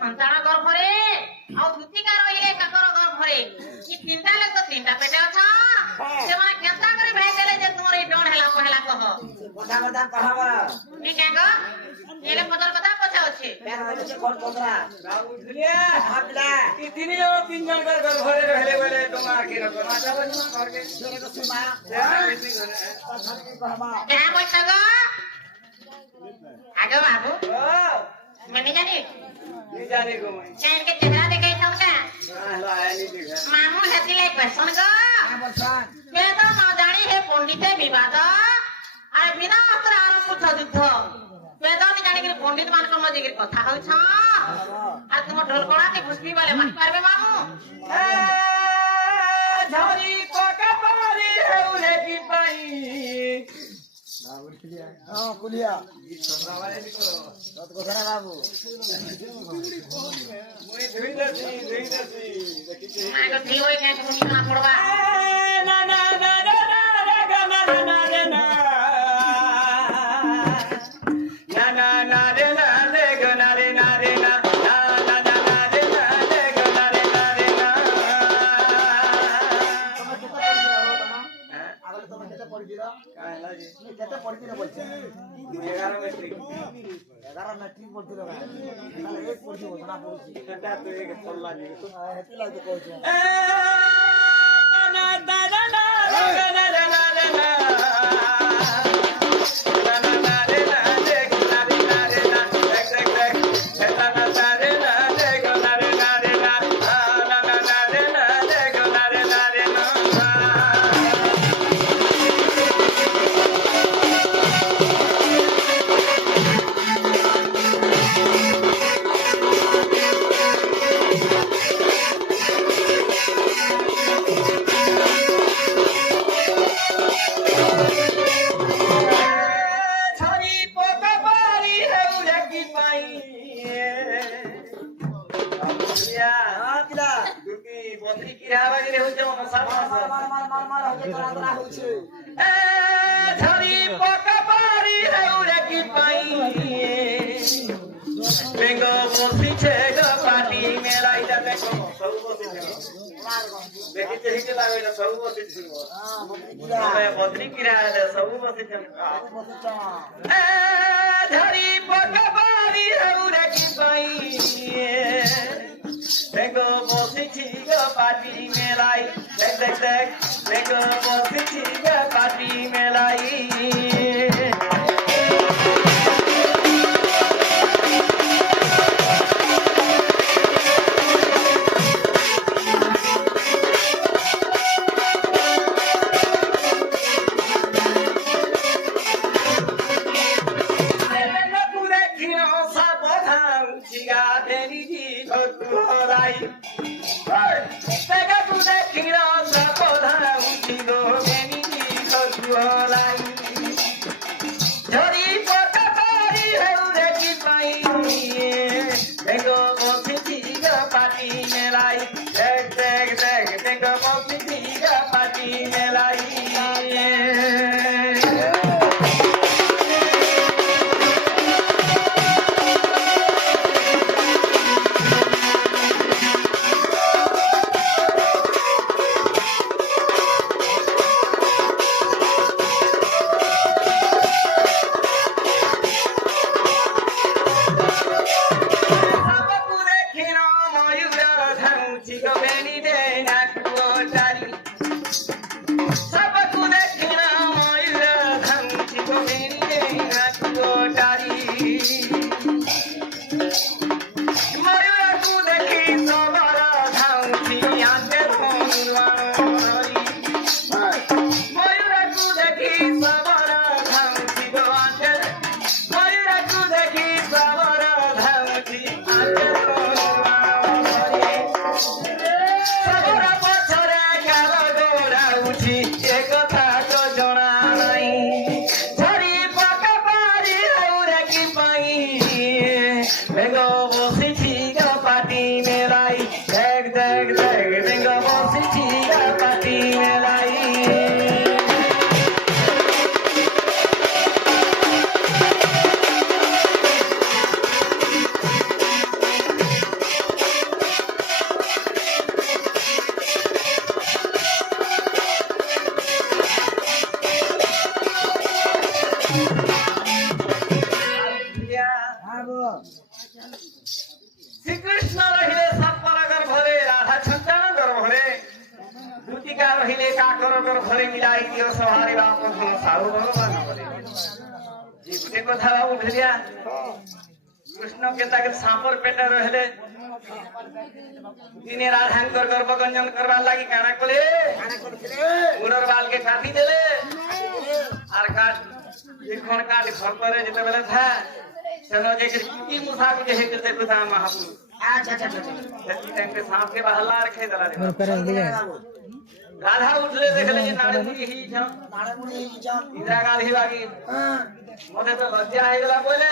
সন্তান গর্ভরে ଆଉ ଦୁତିକା ରହିଲେ କାକର ଗର୍ଭରେ କି ତିନଟା ଲୋକ ତିନଟା ପେଟେ ଅଛ ସେମାନେ କେନ୍ତା କରି ଭାଇ ଦେଲେ ଯେ ତୁମର ଏଇ ଡଣ ହେଲା ମହିଳା କହ কথা কথা কহাবা নি କେଙ୍ଗ ଏଲେ ପଦର କଥା ପଛା ଅଛି কেন বলছে কোন কথা বাবু ধুলিয়া হাতলা এই তিন জন তিন জন করে ঘরে রহলে বলে তোমার কি রকম মাথা বন্ধ করকে ছেড়ে তো সুমা কথা কি কহাবা কেন বলছ গো আগে বাবু ও মানে জানি নি জানি গো মই চাইন के चेहरा देखे सब का হালা আনি দেখা मामू हेती लाइक क्वेश्चन गो হ্যাঁ বলছান मैं तो न जानी है पंडित विवाद अरे बिना अस्त्र आरंभ पूछ युद्ध मैं तो नहीं जानी कि पंडित मान को मजे की कथा होई छ आ तुम ढोलकड़ा के खुशबी वाले मानी पारबे मामू এ ঝরি কোকা পারি হেউলে কি পাই হ্যাঁ কুলিয়া সবাই দি করো কত কথা না বাবু মই ধুই দেছি দেখিছি आगो थी होई के मुनी ना पड़वा না না না না না রে না না রে না না না না রে না রে গো না রে না রে না না না না না রে না রে গো না রে না রে না আগলে তুমি কেতে পড়িছিলা কাই লাগি কেতে পড়িছিলা বলছে 11 মেট্রিক 11 মেট্রিক পড়ছিল তাহলে এক পড়িছিল না পড়ছি এটা তো এক চললা নি হেতি লাগে কইছে এ না না না না রে না রে না রে না না না না রে না রে গো না রে না রে না দেখ দেখ দেখ না না না রে না রে গো না রে না রে না না না না রে না রে গো না রে না রে না ছড়ি পোকা পারি হেউরে কি পাই আমুলিয়া হ্যাঁ কিলা দুটি বদ্রি কিরা বাগিরে হচ্ছে মনসা মার মার মার মার মার হচ্ছে তোরা হচ্ছে এ ছড়ি পোকা পারি হেউরে কি পাই বেঙ্গ বসিছে গো পাটি মেলাইটা দেখো সব বসিছে দেখিতে হিতে লাগে এটা সব বসিছে হ্যাঁ বকরি কিলা ଆମେ ବଦ୍ରି କିରା ସବୁ ବସିଛନ୍ বসিছা ଏ ଧରି ପକବାରି ହେଉରେ କି ପାଇଁ ବେଙ୍ଗ ବସିଛି ଗ ପାଟି ମେলাই ଦେଖ ଦେଖ ଦେଖ ବେଙ୍ଗ ବସିଛି ଗ ପାଟି ମେলাই শ্রীকৃষ্ণ রহিলে সর্পরাগর ঘরে রাধা ছঞ্চান গর্ভরে দুতিকা রহিলে কাকর গর্ভরে মিলাই দিও সহারি রাম ধন সাহু ভগবান বলে এই গুটে কথা বাবু ভেলিয়া কৃষ্ণ के ताके सांपर पेटा रहले दिने राधांकर गर्भ गंजन करवार लागि काना कोले मुडर बाल के काटी देले आर काट देखन काट घर पर जेते बेले था सेनो जे की मुसा को जे हेते देखो था महापुर अच्छा अच्छा अच्छा टाइम के सांप के बहला रखे दला राधा उठले देखले जे नारे मुड़ी ही छ नारे मुड़ी ही छ इंदिरा गांधी बागी हां मोते तो लज्जा आइ गेला बोले